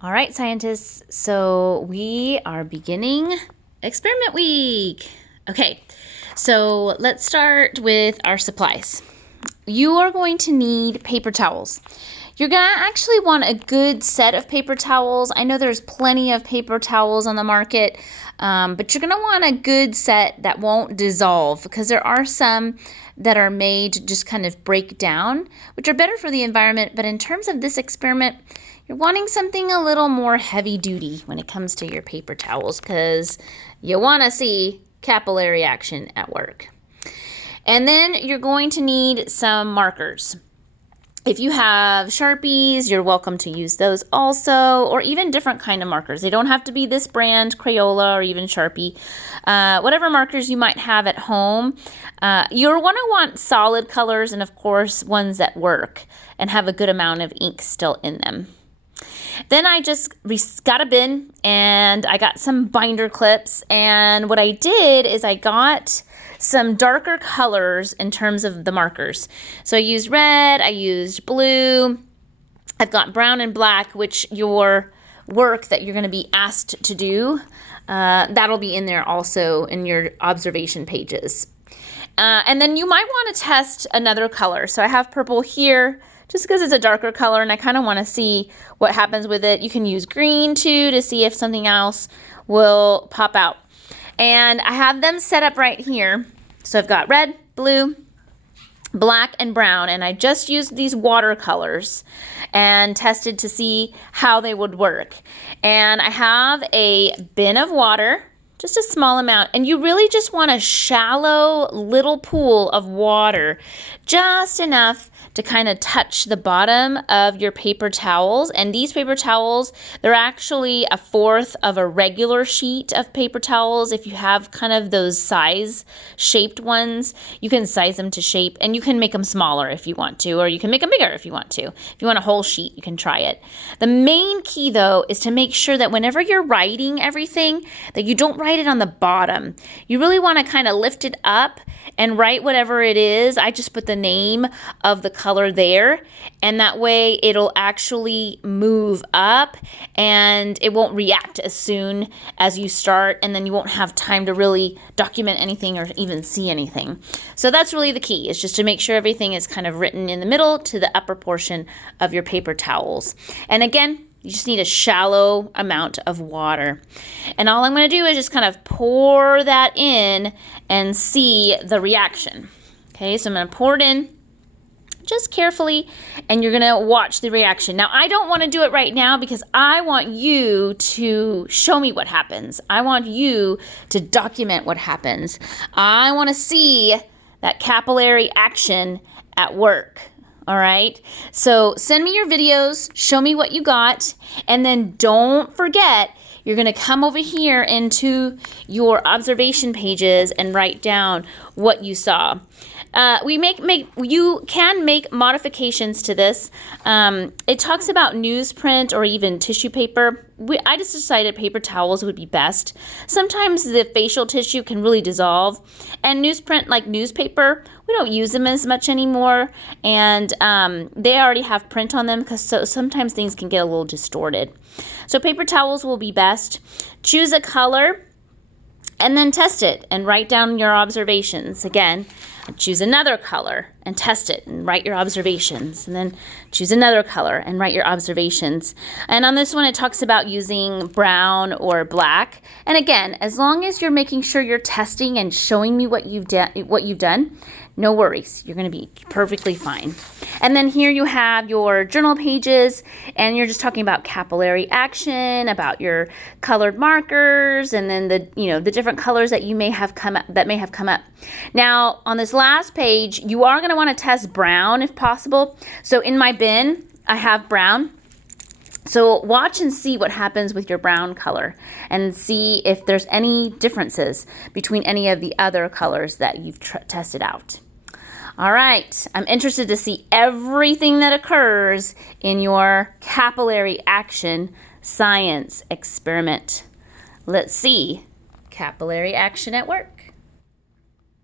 All right, scientists, so we are beginning experiment week. Okay, so let's start with our supplies. You are going to need paper towels. You're going to actually want a good set of paper towels. I know there's plenty of paper towels on the market, but you're going to want a good set that won't dissolve, because there are some that are made to just kind of break down, which are better for the environment. But in terms of this experiment, you're wanting something a little more heavy duty when it comes to your paper towels, because you want to see capillary action at work. And then you're going to need some markers. If you have Sharpies, you're welcome to use those also, or even different kind of markers. They don't have to be this brand, Crayola or even Sharpie. Whatever markers you might have at home. You're going to want solid colors, and of course ones that work and have a good amount of ink still in them. Then I just got a bin and I got some binder clips, and what I did is I got some darker colors in terms of the markers. So I used red, I used blue, I've got brown and black, which your work that you're going to be asked to do, that'll be in there also in your observation pages. And then you might want to test another color. So I have purple here, just because it's a darker color and I kind of want to see what happens with it. You can use green too to see if something else will pop out. And I have them set up right here. So I've got red, blue, black, and brown. And I just used these watercolors and tested to see how they would work. And I have a bin of water, just a small amount, and you really just want a shallow little pool of water, just enough to kind of touch the bottom of your paper towels. And these paper towels, they're actually a fourth of a regular sheet of paper towels. If you have kind of those size shaped ones, you can size them to shape, and you can make them smaller if you want to, or you can make them bigger if you want to. If you want a whole sheet, you can try it. The main key though is to make sure that whenever you're writing everything, that you don't write it on the bottom. You really want to kind of lift it up and write whatever it is. I just put the name of the color there, and that way it'll actually move up and it won't react as soon as you start, and then you won't have time to really document anything or even see anything. So that's really the key, is just to make sure everything is kind of written in the middle to the upper portion of your paper towels. And again, you just need a shallow amount of water. And all I'm going to do is just kind of pour that in and see the reaction. Okay, so I'm going to pour it in just carefully, and you're going to watch the reaction. Now, I don't want to do it right now because I want you to show me what happens. I want you to document what happens. I want to see that capillary action at work. All right, so send me your videos, show me what you got, and then don't forget, you're going to come over here into your observation pages and write down what you saw. You can make modifications to this. It talks about newsprint or even tissue paper. I just decided paper towels would be best. Sometimes the facial tissue can really dissolve, and newsprint, like newspaper, we don't use them as much anymore, and they already have print on them, because sometimes things can get a little distorted. So paper towels will be best. Choose a color and then test it and write down your observations. Again, choose another color and test it and write your observations, and then choose another color and write your observations. And on this one, it talks about using brown or black. And again, as long as you're making sure you're testing and showing me what you've done, no worries, you're going to be perfectly fine. And then here you have your journal pages, and you're just talking about capillary action, about your colored markers, and then the different colors that may have come up. Now, on this last page, you are going to want to test brown if possible. So in my bin, I have brown. So watch and see what happens with your brown color, and see if there's any differences between any of the other colors that you've tested out. All right, I'm interested to see everything that occurs in your capillary action science experiment. Let's see capillary action at work.